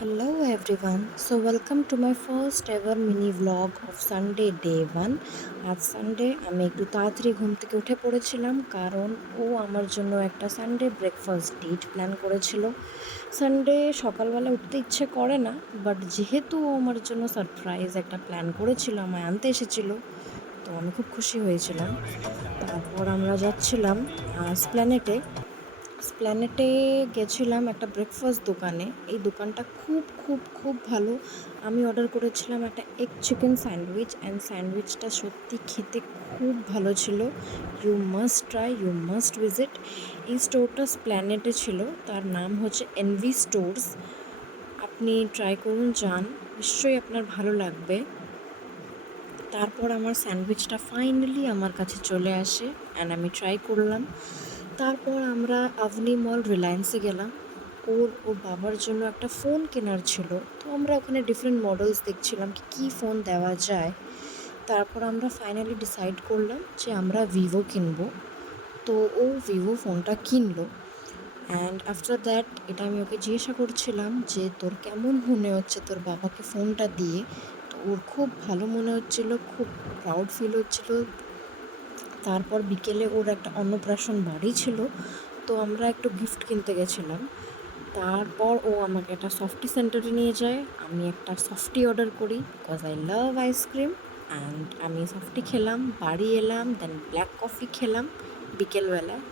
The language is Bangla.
Hello everyone. So welcome to my first ever mini vlog of Sunday day 1. আজ সানডে আমি একটু তাড়াতাড়ি ঘুম থেকে উঠে পড়েছিলাম কারণ ও আমার জন্য একটা সানডে ব্রেকফাস্ট ডিট প্ল্যান করেছিল। সানডে সকালবেলা উঠতে ইচ্ছে করে না, বাট যেহেতু ও আমার জন্য সারপ্রাইজ একটা প্ল্যান করেছিল, আমায় আনতে এসেছিল, তো আমি খুব খুশি হয়েছিলাম। তারপর আমরা যাচ্ছিলাম স্প্ল্যানেটে। স্প্ল্যানেটে গেছিলাম একটা ব্রেকফাস্ট দোকানে। এই দোকানটা খুব খুব খুব ভালো। আমি অর্ডার করেছিলাম একটা এগ চিকেন স্যান্ডউইচ, অ্যান্ড স্যান্ডউইচটা সত্যি খেতে খুব ভালো ছিল। You must try, you must visit. এই স্টোরটা স্প্ল্যানেটে ছিল, তার নাম হচ্ছে এনভি স্টোরস। আপনি ট্রাই করুন, যান, নিশ্চয়ই আপনার ভালো লাগবে। তারপর আমার স্যান্ডউইচটা ফাইনালি আমার কাছে চলে আসে অ্যান্ড আমি ট্রাই করলাম। তারপর আমরা আভনি মল রিলায়েন্সে গেলাম। ওর বাবার জন্য একটা ফোন কেনার ছিল, তো আমরা ওখানে ডিফারেন্ট মডেলস দেখছিলাম কী ফোন দেওয়া যায়। তারপর আমরা ফাইনালি ডিসাইড করলাম যে আমরা ভিভো কিনবো। তো ও ভিভো ফোনটা কিনলো। অ্যান্ড আফটার দ্যাট এটা আমি ওকে জিজ্ঞাসা করছিলাম যে তোর কেমন মনে হচ্ছে তোর বাবাকে ফোনটা দিয়ে। তো ওর খুব ভালো মনে হচ্ছিলো, খুব প্রাউড ফিল হচ্ছিলো। তারপর বিকেলে ওর একটা অন্নপ্রাশন বাড়ি ছিল, তো আমরা একটু গিফট কিনতে গেছিলাম। তারপর ও আমাকে একটা সফটি সেন্টারে নিয়ে যায়। আমি একটা সফটি অর্ডার করি because I love ice cream. And আমি সফটি খেলাম, বাড়ি এলাম, দেন ব্ল্যাক কফি খেলাম বিকেলবেলায়।